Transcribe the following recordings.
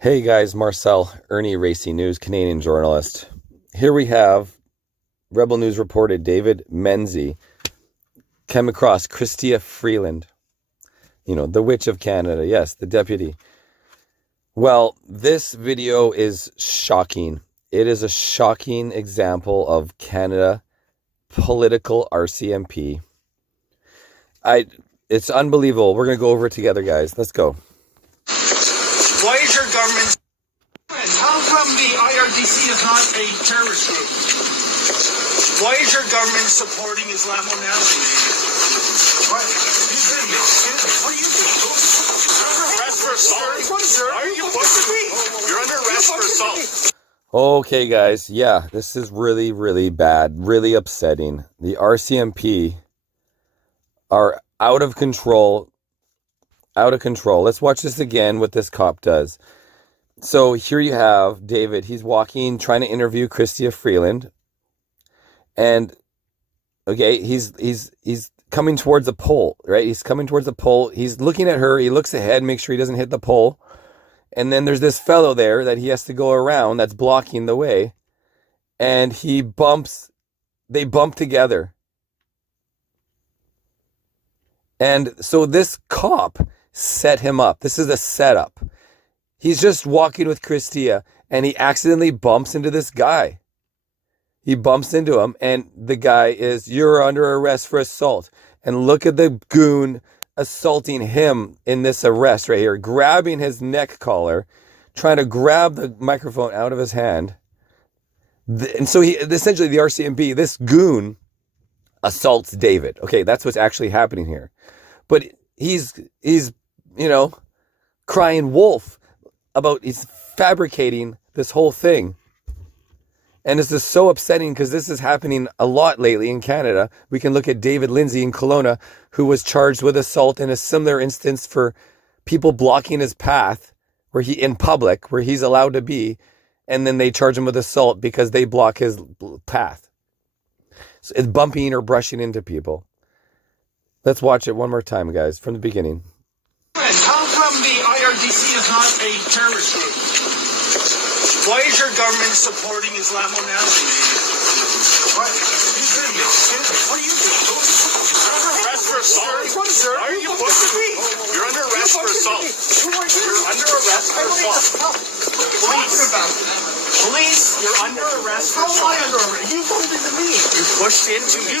Hey guys, Marcel Irnie, Irnieracing Canadian journalist. Here we have Rebel News reported David Menzies came across Chrystia Freeland, the witch of Canada. Yes, the deputy. Well, this video is shocking. It is a shocking example of Canada political RCMP. It's unbelievable. We're going to go over it together, guys. Let's go. Why is your government... How come the IRDC is not a terrorist group? Why is your government supporting Islamo nationalism? What? What are you doing? You're under arrest for assault. Why are you pushing me? You're under arrest for assault. Okay, guys. Yeah, this is really, really bad. Really upsetting. The RCMP are out of control. Out of control. Let's watch this again, what this cop does. So here you have David. He's walking, trying to interview Chrystia Freeland. And, okay, he's coming towards the pole, right? He's coming towards the pole. He's looking at her. He looks ahead, make sure he doesn't hit the pole. And then there's this fellow there that he has to go around that's blocking the way. And they bump together. And so this cop set him up. This is a setup. He's just walking with Chrystia and he accidentally bumps into this guy. He bumps into him and the guy is, "You're under arrest for assault." And look at the goon assaulting him in this arrest right here, grabbing his neck collar, trying to grab the microphone out of his hand. And so essentially the RCMP, this goon assaults David. Okay, that's what's actually happening here. But he's crying wolf about, he's fabricating this whole thing. And this is so upsetting because this is happening a lot lately in Canada. We can look at David Lindsay in Kelowna, who was charged with assault in a similar instance for people blocking his path in public, where he's allowed to be. And then they charge him with assault because they block his path. So it's bumping or brushing into people. Let's watch it one more time, guys, from the beginning. How come the IRDC is not a terrorist group? Why is your government supporting Islamo nationalism? What? What are you doing? You're under arrest for assault. Why are you pushing me? You're under arrest for assault. You're under arrest for assault. Police, you're under arrest for assault. How am I under arrest? You bumped into me. You pushed into you.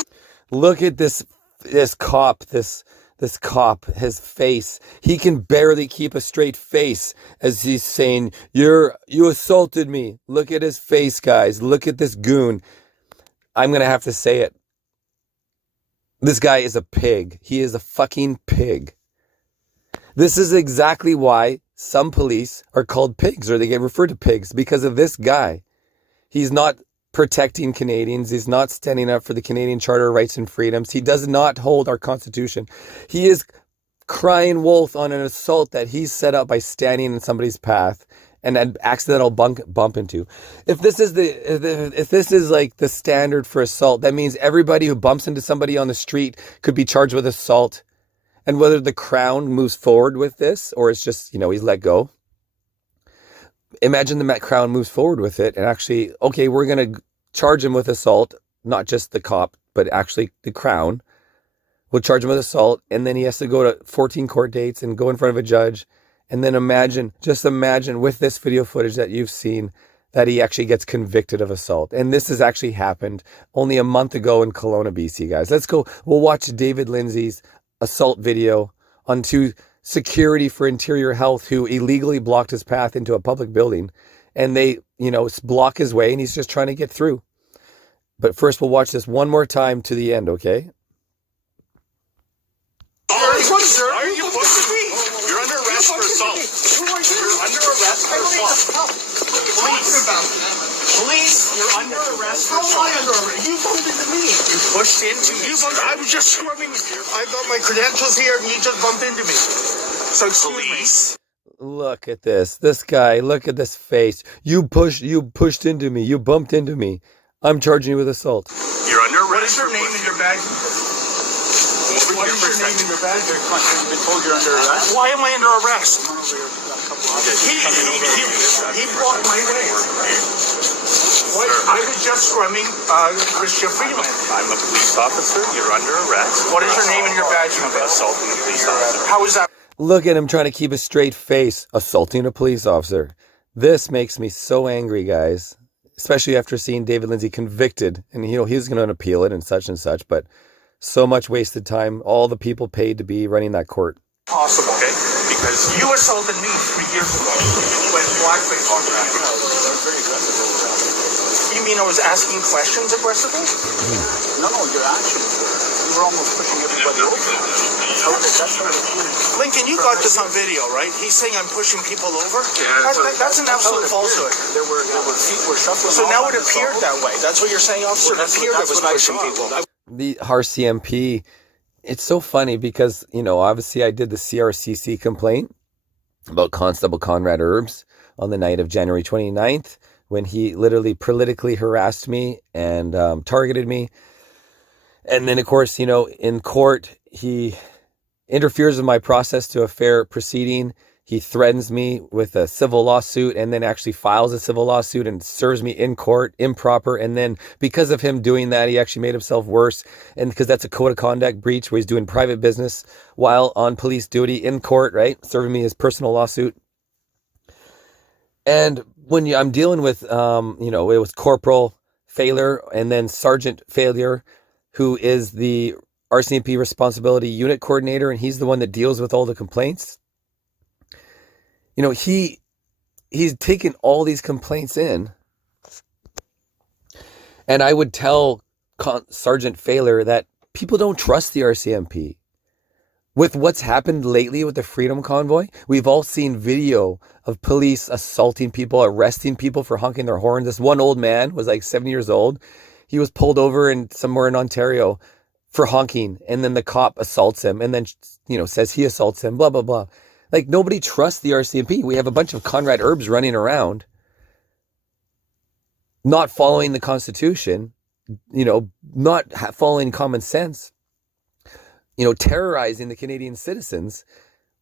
Look at this cop, this cop, his face. He can barely keep a straight face as he's saying, you assaulted me. Look at his face, guys. Look at this goon. I'm going to have to say it. This guy is a pig. He is a fucking pig. This is exactly why some police are called pigs, or they get referred to pigs, because of this guy. He's not protecting Canadians. He's not standing up for the Canadian Charter of Rights and Freedoms. He does not hold our Constitution. He is crying wolf on an assault that he's set up by standing in somebody's path and an accidental bump into. If this is like the standard for assault, that means everybody who bumps into somebody on the street could be charged with assault. And whether the Crown moves forward with this or it's just, he's let go. Imagine the Met Crown moves forward with it and actually, okay, we're going to charge him with assault, not just the cop, but actually the Crown will charge him with assault. And then he has to go to 14 court dates and go in front of a judge. And then just imagine with this video footage that you've seen that he actually gets convicted of assault. And this has actually happened only a month ago in Kelowna, BC, guys. Let's go. We'll watch David Lindsay's assault video onto security for interior health, who illegally blocked his path into a public building, and they, block his way and he's just trying to get through. But first we'll watch this one more time to the end, okay? Sir, are you pushing me? You're under arrest for assault. You're under arrest for assault. Police, you're under arrest for assault. How am I under arrest? You bumped into me. You pushed into me. I was just swimming. I got my credentials here and you just bumped into me. So police. Look at this. This guy, look at this face. You pushed into me. You bumped into me. I'm charging you with assault. You're under arrest. What is your name in your bag? What is your name and your badge? You've been told you're under arrest. Why am I under arrest? Come on over here. We've got a couple of He blocked my way. What? I was just scrumming Chrystia Freeland. I'm a police officer. You're under arrest. What is your name and your badge number? Assaulting a police officer. How is that? Look at him trying to keep a straight face, assaulting a police officer. This makes me so angry, guys. Especially after seeing David Lindsay convicted. And, he's going to appeal it and such, but so much wasted time. All the people paid to be running that court. Possible. Okay? Because You assaulted me 3 years ago when blackface on that. You mean I was asking questions aggressively? No, your actions. You were almost pushing everybody over. That's how it is. Lincoln, you got this on video, right? He's saying I'm pushing people over? Yeah, That's an absolute falsehood. There were feet were shuffling. So now it appeared that way. That's what you're saying, officer? It appeared I was pushing people. The RCMP, it's so funny because, obviously I did the CRCC complaint about Constable Conrad Erbs on the night of January 29th when he literally politically harassed me and targeted me. And then, of course, in court, he interferes with my process to a fair proceeding. He threatens me with a civil lawsuit and then actually files a civil lawsuit and serves me in court improper. And then because of him doing that, he actually made himself worse. And because that's a code of conduct breach where he's doing private business while on police duty in court, right? Serving me his personal lawsuit. And when I'm dealing with, it was Corporal Failure and then Sergeant Failure, who is the RCMP Responsibility Unit Coordinator, and he's the one that deals with all the complaints. He's taken all these complaints in, and I would tell Sergeant Failure that people don't trust the RCMP. With what's happened lately with the Freedom Convoy, we've all seen video of police assaulting people, arresting people for honking their horns. This one old man was like 70 years old. He was pulled over somewhere in Ontario for honking, and then the cop assaults him and then, says he assaults him, blah, blah, blah. Like, nobody trusts the RCMP. We have a bunch of Conrad Erbs running around, not following the Constitution, not following common sense, terrorizing the Canadian citizens.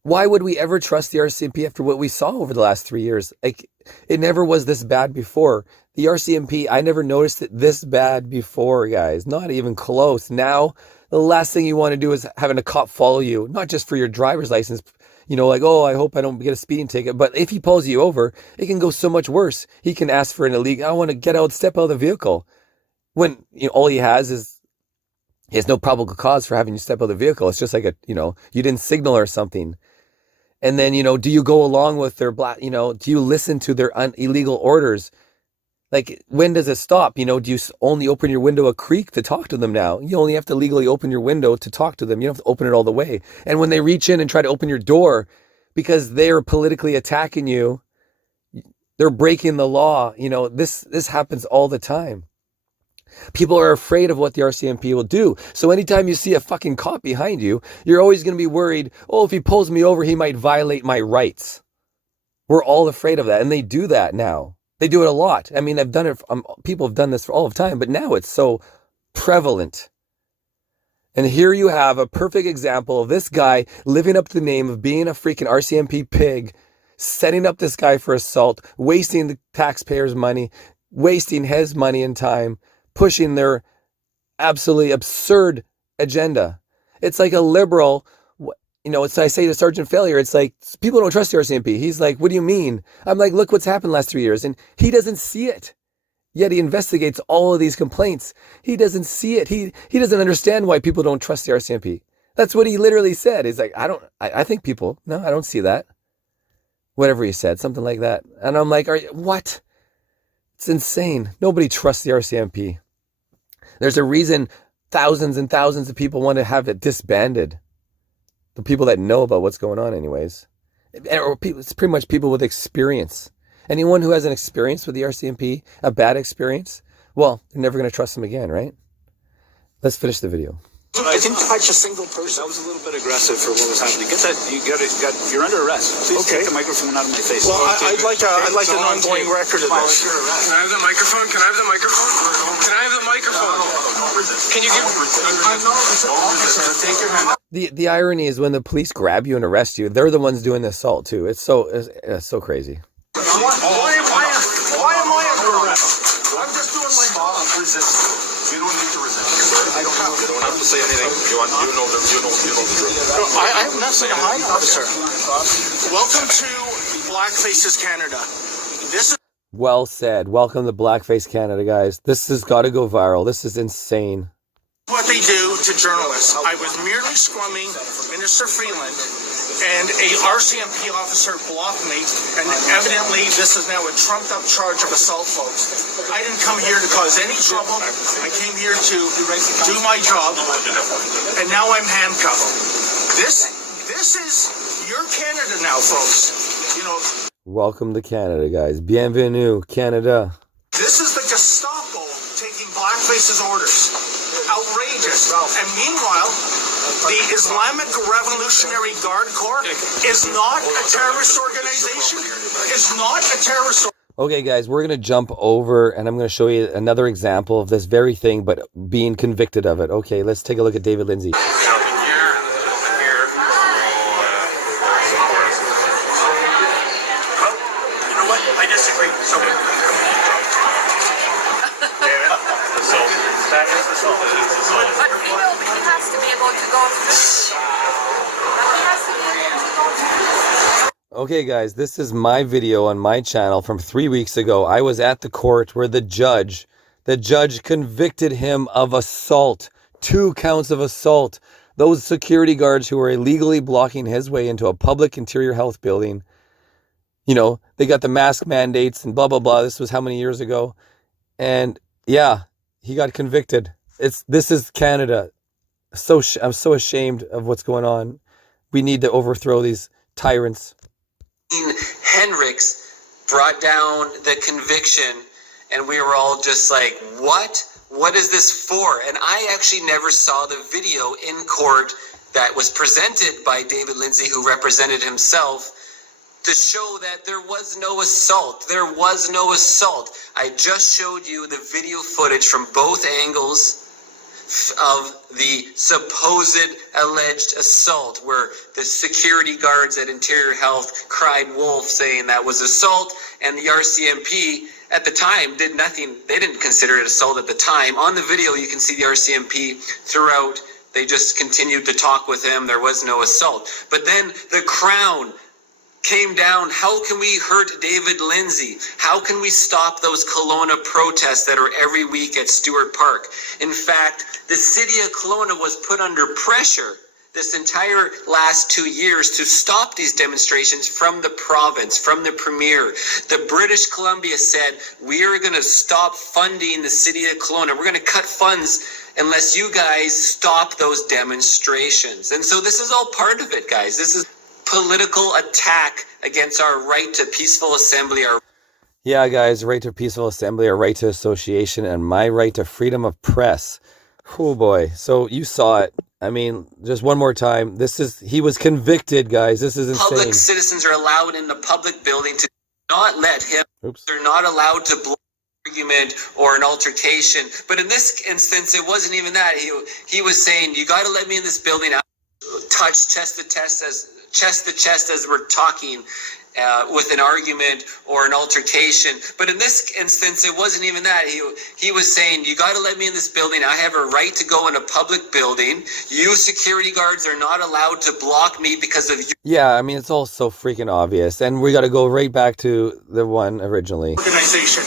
Why would we ever trust the RCMP after what we saw over the last 3 years? Like, it never was this bad before. The RCMP, I never noticed it this bad before, guys. Not even close. Now, the last thing you want to do is having a cop follow you, not just for your driver's license, I hope I don't get a speeding ticket. But if he pulls you over, it can go so much worse. He can ask for an illegal, I want to get out, step out of the vehicle. When all he has no probable cause for having you step out of the vehicle. It's just like you didn't signal or something. And then, do you go along with their do you listen to their illegal orders? Like, when does it stop? Do you only open your window a creak to talk to them now? You only have to legally open your window to talk to them. You don't have to open it all the way. And when they reach in and try to open your door because they're politically attacking you, they're breaking the law. This happens all the time. People are afraid of what the RCMP will do. So anytime you see a fucking cop behind you, you're always going to be worried, if he pulls me over, he might violate my rights. We're all afraid of that. And they do that now. They do it a lot. I mean, I've done it. People have done this for all of time, but now it's so prevalent. And here you have a perfect example of this guy living up to the name of being a freaking RCMP pig, setting up this guy for assault, wasting the taxpayers' money, wasting his money and time, pushing their absolutely absurd agenda. It's like a liberal, I say to Sergeant Failure, it's like, people don't trust the RCMP. He's like, what do you mean? I'm like, look what's happened the last 3 years. And he doesn't see it. Yet he investigates all of these complaints. He doesn't see it. He doesn't understand why people don't trust the RCMP. That's what he literally said. He's like, I think people, no, I don't see that. Whatever he said, something like that. And I'm like, what? It's insane. Nobody trusts the RCMP. There's a reason thousands and thousands of people want to have it disbanded. The people that know about what's going on anyways. It's pretty much people with experience. Anyone who has an experience with the RCMP, a bad experience, well, they're never going to trust them again, right? Let's finish the video. I didn't touch a single person. That was a little bit aggressive for what was happening. Get that? You're under arrest. Please take the microphone out of my face. Well, I'd like an ongoing record of this. Can I have the microphone? Can I have the microphone? Can I have the microphone? Can you give? Take your hand. The irony is when the police grab you and arrest you, they're the ones doing the assault too. It's so crazy. Why am I under arrest? I'm just doing my job. Resist. You don't need to resist. You don't have to say anything. You know the truth. I have nothing to hide, officer. Welcome to Blackfaces Canada. This is Well said. Welcome to Blackface Canada, guys. This has got to go viral. This is insane. what they do to journalists. I was merely scrumming Minister Freeland, and a RCMP officer blocked me, and evidently this is now a trumped-up charge of assault, folks. I didn't come here to cause any trouble. I came here to do my job, and now I'm handcuffed. This is your Canada now, folks. You know. Welcome to Canada, guys. Bienvenue, Canada. This is the Gestapo taking blackface's orders. Outrageous. And meanwhile, the Islamic Revolutionary Guard Corps is not a terrorist organization. Is not a terrorist organization. Okay, guys, we're going to jump over and I'm going to show you another example of this very thing, but being convicted of it. Okay, let's take a look at David Lindsay. Okay, guys, this is my video on my channel from 3 weeks ago. I was at the court where the judge convicted him of assault, 2 counts of assault. Those security guards who were illegally blocking his way into a public interior health building, you know, they got the mask mandates and blah, blah, blah. This was how many years ago? And yeah, he got convicted. This is Canada. I'm so ashamed of what's going on. We need to overthrow these tyrants. Hendricks brought down the conviction, and we were all just like, what? What is this for? And I actually never saw the video in court that was presented by David Lindsay, who represented himself, to show that there was no assault. There was no assault. I just showed you the video footage from both angles of the supposed alleged assault, where the security guards at Interior Health cried wolf, saying that was assault, and the RCMP at the time did nothing. They didn't consider it assault at the time. On the video, you can see the RCMP throughout. They just continued to talk with him. There was no assault. But then the Crown came down. How can we hurt David Lindsay? How can we stop those Kelowna protests that are every week at Stewart Park? In fact, the city of Kelowna was put under pressure this entire last 2 years to stop these demonstrations from the province, from the premier. The British Columbia said, we are going to stop funding the city of Kelowna. We're going to cut funds unless you guys stop those demonstrations. And so this is all part of it, guys. This is political attack against our right to peaceful assembly. Yeah, guys, right to peaceful assembly, our right to association, and my right to freedom of press. Oh boy. So you saw it. I mean, just one more time. He was convicted, guys. This is insane. Public citizens are allowed in the public building to not let him. Oops. They're not allowed to block an argument or an altercation. But in this instance, it wasn't even that. He was saying, you got to let me in this building. I touch chest to chest as we're talking with an argument or an altercation. But in this instance, it wasn't even that. He was saying, you got to let me in this building. I have a right to go in a public building. You security guards are not allowed to block me because of you. Yeah, I mean, it's all so freaking obvious. And we got to go right back to the one originally. Organization.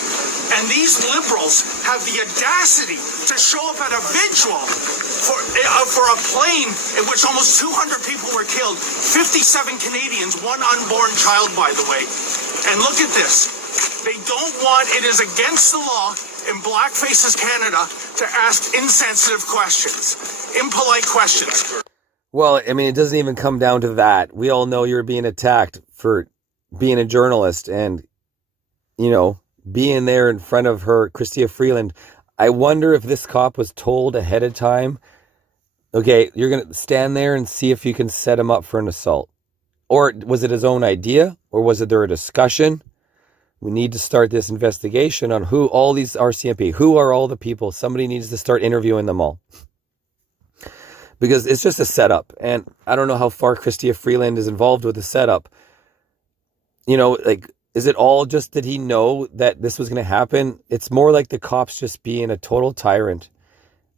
And these liberals have the audacity to show up at a vigil for a plane in which almost 200 people were killed, 57 Canadians, 1 unborn child, by the way. And look at this. They don't want, it is against the law in Blackfaces Canada to ask insensitive questions, impolite questions. Well, I mean, it doesn't even come down to that. We all know you're being attacked for being a journalist and, you know, being there in front of her, Chrystia Freeland. I wonder if this cop was told ahead of time Okay, you're going to stand there and see if you can set him up for an assault. Or was it his own idea? Or was it there a discussion? We need to start this investigation on who all these RCMP, who are all the people? Somebody needs to start interviewing them all. Because it's just a setup. And I don't know how far Chrystia Freeland is involved with the setup. You know, like, is it all just that he know that this was going to happen? It's more like the cops just being a total tyrant.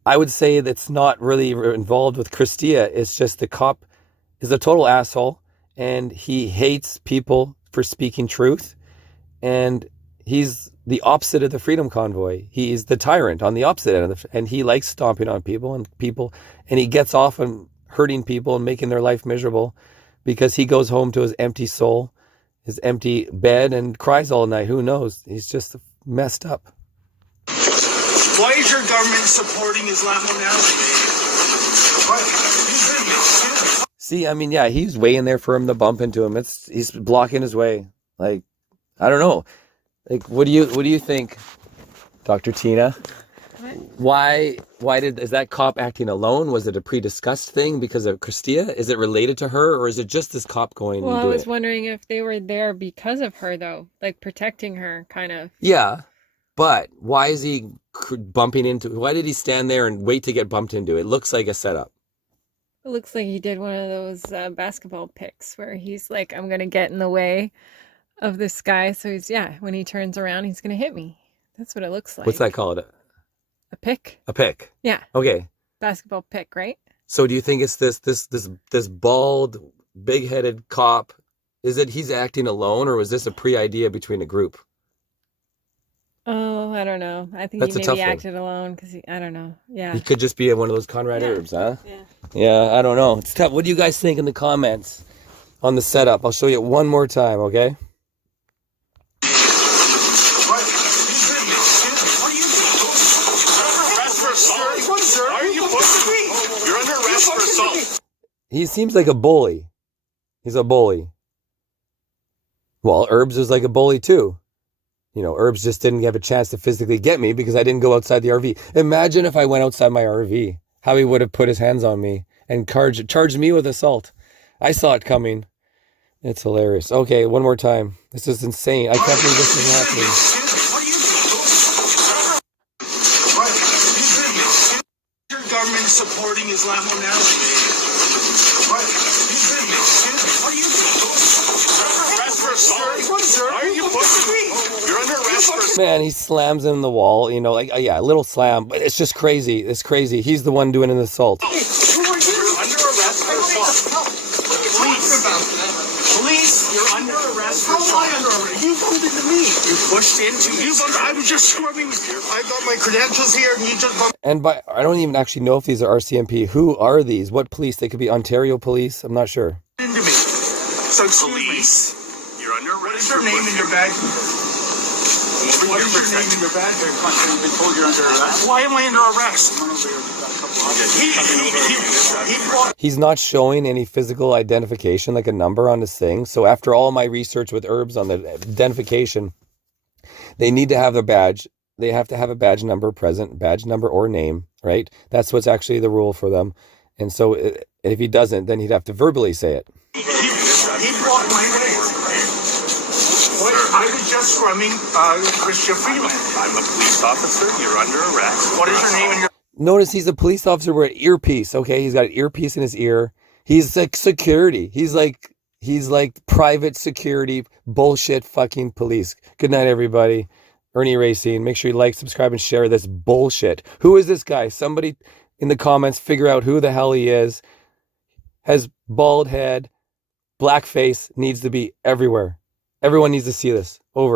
I would say that's not really involved with Chrystia. It's just the cop is a total asshole and he hates people for speaking truth. And he's the opposite of the Freedom Convoy. He's the tyrant on the opposite end of and he likes stomping on people, and he gets off on hurting people and making their life miserable because he goes home to his empty soul, his empty bed, and cries all night. Who knows? He's just messed up. Why is your government supporting Islamonality? See, I mean, yeah, he's waiting there for him to bump into him. He's blocking his way. Like, I don't know. Like, what do you think, Dr. Tina? What? Is that cop acting alone? Was it a pre-discussed thing because of Chrystia? Is it related to her, or is it just this cop going? Well, I was wondering if they were there because of her, though, like protecting her, kind of. Yeah, but why is he bumping into? Why did he stand there and wait to get bumped into? It looks like a setup. It looks like he did one of those basketball picks where he's like, "I'm gonna get in the way of this guy," so when he turns around, he's gonna hit me. That's what it looks like. What's that called? A pick? A pick. Yeah. Okay. Basketball pick, right? So do you think it's this bald, big-headed cop? Is it he's acting alone, or was this a pre-idea between a group? Oh, I don't know. I think That's he a tough maybe one. acted alone because I don't know. Yeah. He could just be one of those Conrad Herbs, huh? Yeah. Yeah, I don't know. It's tough. What do you guys think in the comments on the setup? I'll show you it one more time, okay? You're under arrest for assault. He seems like a bully. He's a bully. Well, Herbs was like a bully too. You know, Herbs just didn't have a chance to physically get me because I didn't go outside the RV. Imagine if I went outside my RV, how he would have put his hands on me and charged me with assault. I saw it coming. It's hilarious. Okay, one more time. This is insane. I can't believe this is happening. Your government supporting Islamonality. You're under arrest for Man, he slams him in the wall, you know, like, yeah, a little slam, but it's just crazy. It's crazy. He's the one doing an assault. Who are you? You're under arrest for assault. Police, you're under arrest for assault. How am I under arrest? You bumped into me. You pushed into me. I was just scrubbing. I got my credentials here, and you just bumped. And I don't even actually know if these are RCMP. Who are these? What police? They could be Ontario police. I'm not sure. Into me. So police. You're under arrest. What is your name in your bag? What is your name in your bag? Been told you're under arrest. Why am I under arrest? He's not showing any physical identification, like a number on his thing. So after all my research with Herbs on the identification, they need to have their badge. They have to have a badge number present, badge number or name, right? That's what's actually the rule for them. And so if he doesn't, then he'd have to verbally say it. He blocked my way. I was just scrumming Chrystia Freeland. I'm a police officer. You're under arrest. What is your name and your... Notice he's a police officer with an earpiece, okay? He's got an earpiece in his ear. He's like security. He's like private security bullshit fucking police. Good night, everybody. Irnieracing. Make sure you like, subscribe, and share this bullshit. Who is this guy? Somebody in the comments figure out who the hell he is. Has bald head, black face, needs to be everywhere. Everyone needs to see this. Over.